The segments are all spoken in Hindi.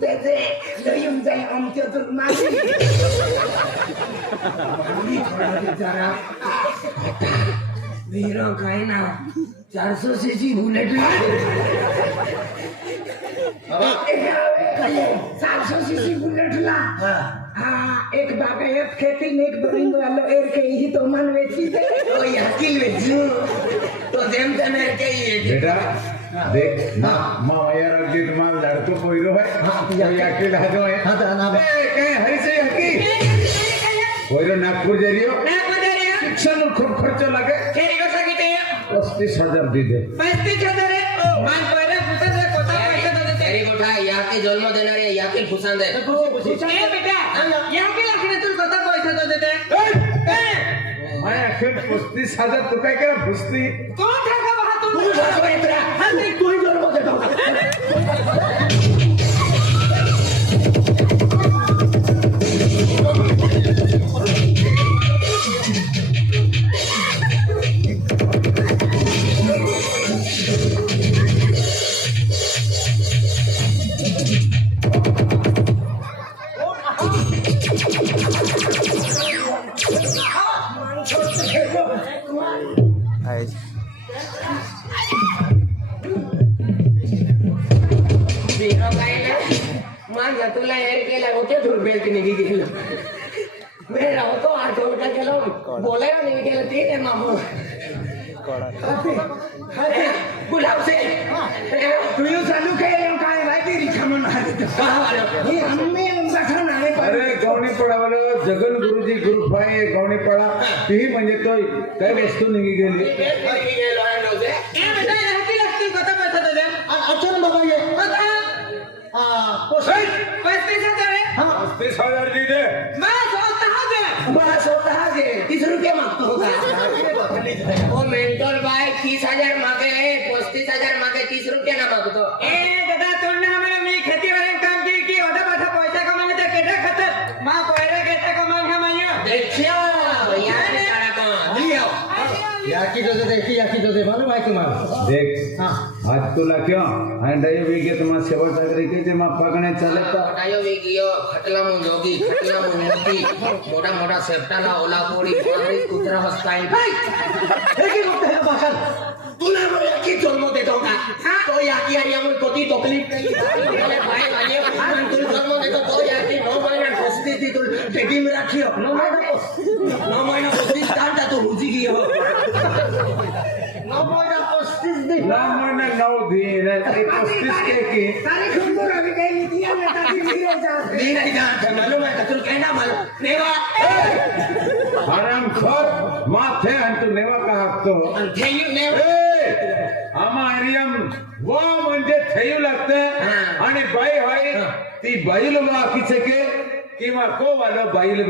त्याचे येऊन जाईल आमच्यातून माझी मागणी थोडा बिचारा वीरो काय ना चारसो सीसी बुलेट चारसो सीसी बुलेट ला हाँ एक बाबा एक खेती ने एक बोरिंग वालो एर के ही। तो मन वेची दे तो याकील वेचू तो जेम एर के ही बेटा देख मा माया रखती तुम्हारा लड़को पोइरो है तो याकी लाजो है हाँ, तो नाम- ए, कहीं हरी से याकी पोइरो नागपुर जा रही हो ना कोदे रे शिक्षण खूप खर्च लागे केरी को सकिते पस्तीस हजार दे पस्तीस हजार रे मान पहिले फुसन रे कोता पैसे तो देते तेरी गोठा याकी जन्म देणारे याकी फुसान दे ए बेटा याकी लाखने तुल कोता पैसे तो देते मैं अखेर पस्तीस हजार तू काय करा फुसती कोण था का वहां तू तू আমি কই করব गुलाब से तू येऊ चालू काय येऊ काय हे अरे गवणी पडा जगन गुरुजी ग्रुप आहे गवणी पडा तीही म्हणजे तो काय वस्तू निघी गेली की तो अचानक बाबा ये हाँ, पस्तीस हज़ार है दी दे मैं सोचता हूँ जे मला स्वतः तीस रुपये मागतो होता वो मेंटोर बाय तीस हजार मागे है पस्तीस हजार मागे तीस रुपये ना मागतो ए दादा तुमने हमारे मी खेती वाले काम की की ओदा पाठा पैसा कमाने ते केटा खतर मां पहिले केटा कमाल है मानियो देखियो यार सारा को लियो याकी जो दे देखी याकी जो दे मालूम है तुम्हाला देख हाँ હાથ તો લાગ્યો અને ડાયો વી ગયો તમારા સેવા સાગરી કઈ તેમાં પગણે ચાલે તો ડાયો વી ગયો ખટલામાં જોગી ખટલામાં મોટી મોટા મોટા સેપ્ટાના ઓલા પોડી પોડી કુતરા હસ્તાઈ ભાઈ એ કે બોલતે હે બાકર તુને મને કી જન્મ દે દોગા તો યાકી આરી અમને કોતી તકલીફ નહીં અરે ભાઈ ભાઈ મને તું જન્મ દે તો યાકી નો મને ફસતી તી તું ટેટી મે રાખ્યો નો મને નો મને ફસતી તાંતા તો રૂજી ગયો નો મને ते के की सारी खंबूर आम्ही काही दिया बेटा ती जानता मालूम है कहना मालूम नेवा आराम कर माथे आणि तू नेवा का हाकतो थैयू नेवा एरियम वा म्हणजे थैयू लागतं हा. आणि बाई होय हा. ती बैल बा आखी के? किंवा को वालो बैल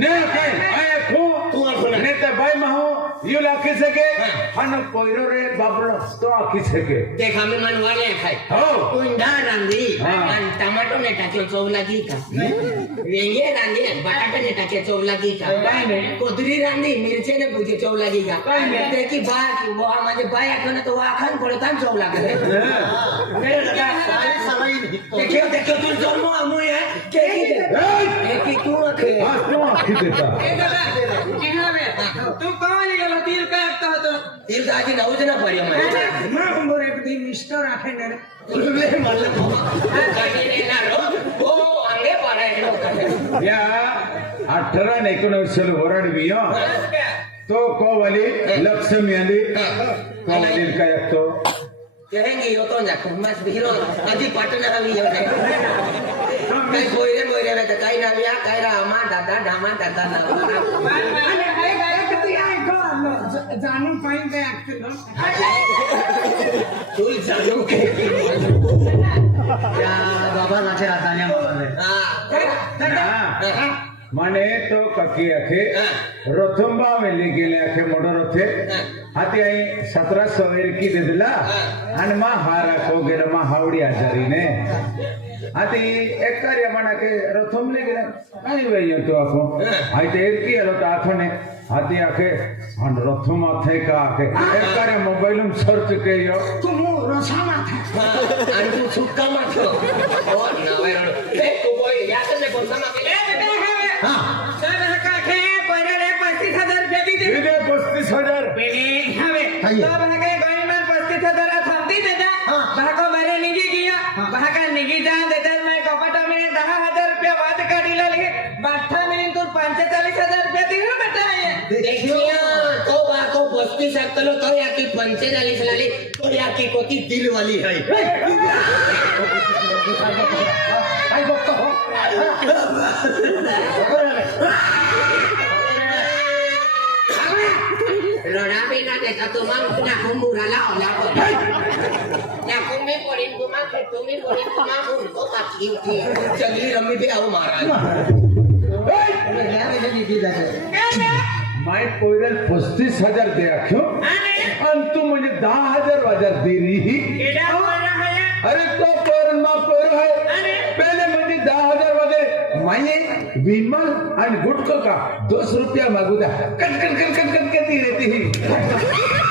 ने काय आय खू। तू ना. ने ते बाई माहू यू लाखी सके हा. हन पोइरो रे बाबलो तो आखी सके देख हमें मन वाले खाए हो। कुंडा रांधी हा. आणि टमाटो ने टाके चव लागी का? वेंगे रांधी बटाटे ने टाके चव लागी का? काय नाही. कोदरी रांधी मिरचे ने भुजे चव लागी का? काय नाही. ते की बा की बुवा माझे बाय आठवण तो आखान पडतान चव लागत हा. मेरे लगा सारी सवाई हितो देखियो देखियो तू जन्म आमू है के की दे? ए, ए की तू अखे हा तू आखी देता तू कहाँ गेलो तीर पे आता तो ना मैं ना एक दी मिस्टर आखे ना रे तुले म्हणलं गाडी नेणार हो ओ अंगे पाडायचं या अठरा आणि एकोणवीस वराड बियो तो को वाली लक्ष्मी आली को वाली काय तो तेहेंगी यो तो जाको mas biro adi patna hami yo ne kai boire boire na kai na ya kai ra ama dada dama dada na आणि हे गायक ती जाणून पाहिजे बाबा नाचे ha म्हणे तो ककी अखे रथंबा वेली गेले अखे मोठं रथे. हाती आई सतरा सवेर की दिला आणि मा हारा को गेला मा हावडी आजारीने. ಆತಿ ಎಕ್ಕಾರ್ಯ ಮಾಡಕ್ಕೆ ರಥಮ್ಲಿ ಗಿಡ ಕಾಣಿವೆ ಇವತ್ತು ಆಕು ಆಯ್ತು ಎಕ್ಕಿ ಅರತ್ತ ಆಥನೆ ಆತಿ ಆಕೆ ಅನ್ ರಥಮ ಆಥೆ ಕಾ ಆಕೆ ಎಕ್ಕಾರ್ಯ ಮೊಬೈಲ್ ಸರ್ಚ್ ಕೇಯೋ ತುಮು ರಸ ಮಾಥೆ ಅನ್ ಸುಕ್ಕ ಮಾಥೆ ಓ ನವೇರಣ ತೇ ಕೋಯ್ ಯಾಕನೆ ಗೊಂದನ ಹಾ पंचेचाळीस हज़ार रुपया दिले ना बेटा देखियो को बस्ती तो या की लाली तो या की कोती दिल वाली है तो ना हम बुरा ना में चली रमी भी आओ महाराज माय पोयरल पस्तीस हज़ार दे क्यों आणि तू मुझे दहा हज़ार दे रही ही अरे तो पोर मा पोर आहे पहिले म्हणजे दहा हज़ार वगैरे माये विमल आणि गुटको का दोस रुपया मागू द्या cut cut cut cut cut cut रेती ही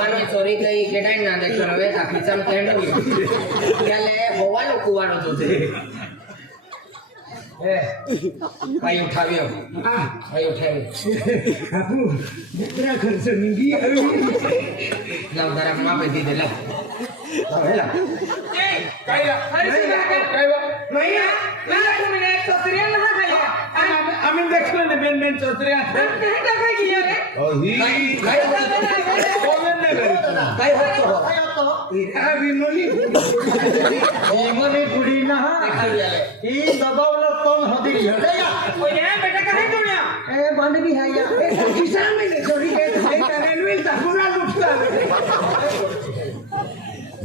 કૂવાનો ચોરી થઈ કેટાઈ ના દેખો હવે આ ખીચામાં કેંડો એટલે હોવાનો કૂવાનો જોશે એ. ભાઈ ઉઠાવ્યો. હા. ભાઈ ઉઠાવ્યો. બાપુ બકરા ખર્ચો નીંગી આવી. લાવ તારા માપે દીધે લાવ લાવ હેલા. કઈ કઈ કઈ કઈ ಇಂಜೆಕ್ಷನ್ ಮೇನ್ ಮೇನ್ ಚೌತ್ರಿ ಅಂತ ಅಹಿ ಕೈ ಹೋಗ್ತಾನೆ ಕೈ ಹೋಗ್ತಾನೆ ಇರಾವಿ ನೋಡಿ ಏಮನೆ ಗುಡಿನ ಈ ದಬಾವಲ ತನ್ ಹದಿ ಹೇಳಯ್ಯ ಓಯೆ ಬೇಟ ಕರೆ ನೋಡ್ಯ ಏ ಬಂದ ಬಿ ಹಯ್ಯ ಕಿಸಾನ್ ಮೇ ಸೋರಿ ಕೈ ಕರೆ ನುಲ್ ತಕುರಾ ಲುಕ್ತಾ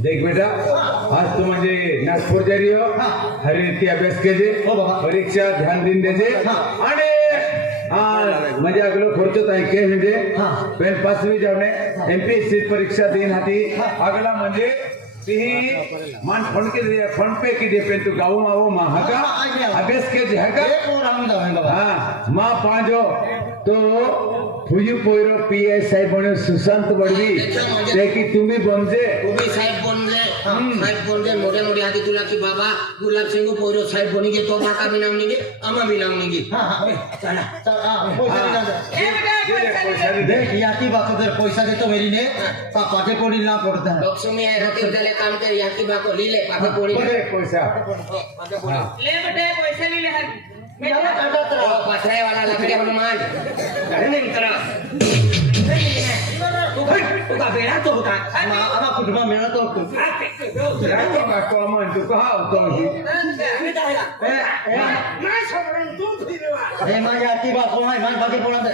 देख बेटा। आज तो तुम तू नागपुर जा रही हो। हर की अभ्यास के केजे परीक्षा ध्यान दिन दे देजे आणि म्हणजे अगलो खर्चत आहे के म्हणजे। पेन पाचवी जावणे एमपीएससी परीक्षा दिन हाथी अगला म्हणजे ती मान फण के दे फण पे की दे पेन तू गाऊ मावो मा हका अभ्यास के? जे हका हाँ मा पांजो तो हुजी पोयरो पी आय साहेब म्हणून सुशांत वडवी ते की तुम्ही बोंजे तुम्ही साहेब बोंजे हम्म। साहेब बोंजे मोठे मोठे आधी तुला की बाबा गुलाब सिंह पोयरो साहेब बनी गे तो माका भी नाम निगे अमा भी नाम निगे चला देख याकी बाको जर पैसा दे तो मेरी ने पापा के कोड़ी ना पड़ता. है बॉक्स में है रतिल दले काम कर याकी बाको ले ले पापा कोड़ी पैसा. ले बेटे पैसा पसरायवाला लकड़े हनुमान घरने उतरा तुका बेड़ा तो होता आमा कुटुंबा मेळा तो तुला तो काको मन तुका हाव तो नाही सोडून तू फिरवा हे माझ्या आती बा कोण आहे मान बाकी कोण आहे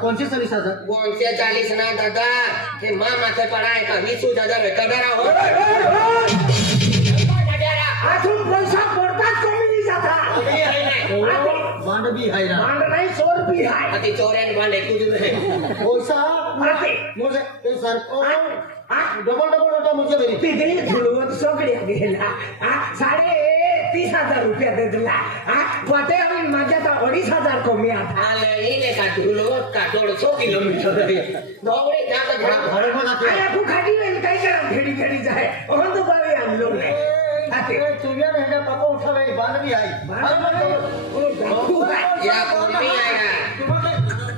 कोणसे चाळीस हजार कोणसे चालीस ना दादा? हे मामाचं पडा आहे का? वीस हजार भेटा हो. मांड भी है ना? मांड नहीं चोर भी है अति चोरेन मांड एक है नहीं साहब माते मुझे ए सर ओ डबल डबल होता मुझे मेरी ती गई झुलवत सगळ्या गेला साडे तीस हजार रुपया देतला. पते आम्ही माझ्या अडीच हजार कमी आता. आले का झुलवत का किलोमीटर दौडे जात घरा घरा तू खाली खेडी खेडी जाय. अहंत बाबी हा ते. तू का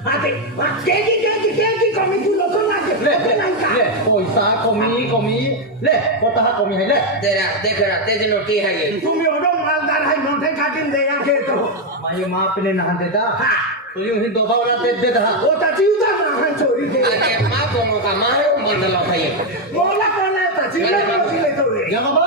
हा ते. हा, केकी केकी केकी कमी तू लोक ले, ले, का? ले, पैसा कमी कमी ले आहे ले। तेरा देख रहा तेज नोटी है ये। तुम्ही एवढं मालदार आहे मोठे काढीन द्या घेतो माझी मा आपले ना देता। हा। तुझी ही दोघावला देत देत हा ओ त्याची उदा ना चोरी दे अरे माँ कोनो का मारो बंदलो है ये। मोला कोण आहे त्याची दिले तो. या बाबा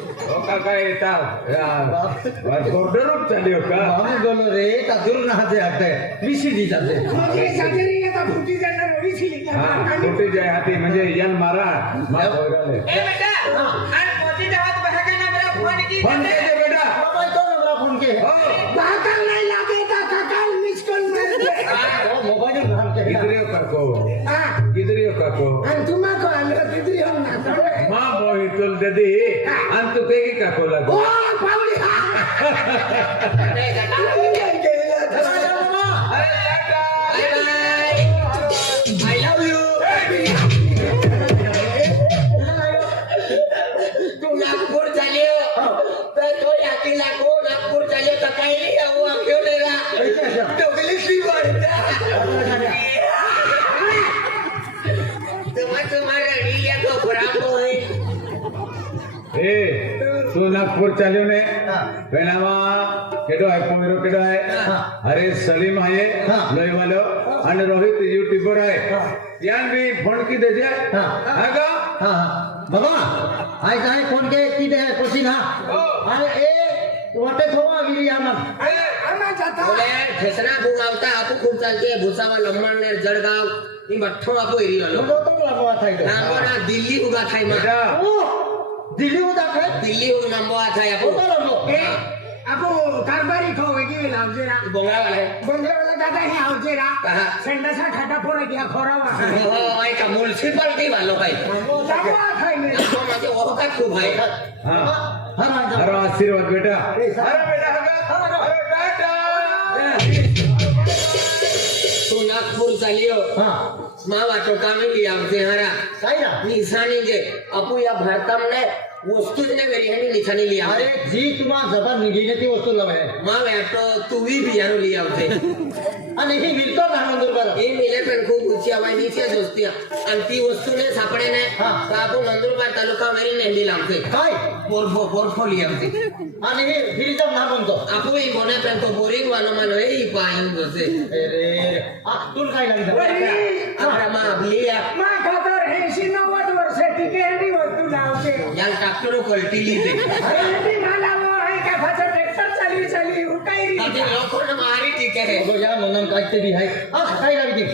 হাতে হাতে বিশি দিতে ফুটি যায় হাতি म्हणजे यान मारा फोन के दे बेटा फोन के बाहर नहीं लागे काकाल मिस कॉल मार दे मोबाइल नाम के किधरियो काको हां किधरियो काको हम तुम म्हणते ते आणि तू ते कापवला तू नागपूर झाले हो. तर तो यातील नागपूर नागपूर झाले तर काही नागपुर चालू ने। हाँ। वेणावा केडो है पोमेरो केडो है। हाँ। अरे सलीम है। हाँ। लोई वालो और रोहित यूट्यूबर है। ध्यान भी फ़ोन की दे दे हाँ। का हाँ बाबा आई जाए फ़ोन के की दे खुशी ना अरे ए वाटे थोवा गिरी आमन अरे आमन जाता। बोले खेसना खेसरा आवता आपको खूब चालते भूसावा लंबन ने जड़गांव ई मठो आपको एरिया लो। तो तो लगवा था ना दिल्ली उगा था मैं દિલ્હી દાખલે? દિલ્હી ઉદ નામ બોઆ થાય આપણો તો એ? આપણો કારબારી ખો હોય કે લાવજે રા બોંગરા વાળા બોંગરા વાળા દાદા હે આવજે રા. કહા સંડાસા ઠાટા પોરે ગયા ખોરાવા. હો એ કા મ્યુનિસિપાલિટી વાળો ભાઈ. બોંગરા થાય ને. તો માજે ઓહકા કુ ભાઈ? હા. હરા આશીર્વાદ બેટા. હરા બેટા હગા હરા ટાટા તું નાગપુર ચાલ્યો. હા. माँ वाचो कामे की आप देहारा काई ना? निशानी के अपु या भरतम ने वस्तु ने मेरी है निशानी लिया। अरे जी तुमा जबर निगी ने की वस्तु लवे माँ वे तो तू ही भी यारो लिया होते અને એ વિરતો આનંદ કરો. એ મિલે પણ ખૂબ ઊંચી અવાજની છે દોસ્તિયા અને તી વસ્તુને સાંપડે ને બાપુ નંદુરબાર તાલુકા વેરી નેડી લાવશે કઈ? પોર્ફો પોર્ફો લઈ આવશે અને એ ફિરીતમ ના બનતો આપો એ મને પણ તો બોરિંગ વાળો માં એ પાઈન દોસે અરે આ તું કઈ લાગી દો આપણા માં ભીયા માં ખાતર 80 90 વર્ષે ટીકે એની વસ્તુ લાવશે. યાર ટ્રેક્ટરો કલટી લીધે. એની માં દીધી લોકોને મારી ટી કરે ઓ યાર મને કાઈ તે બી હાય આ કાઈ લાવી દે.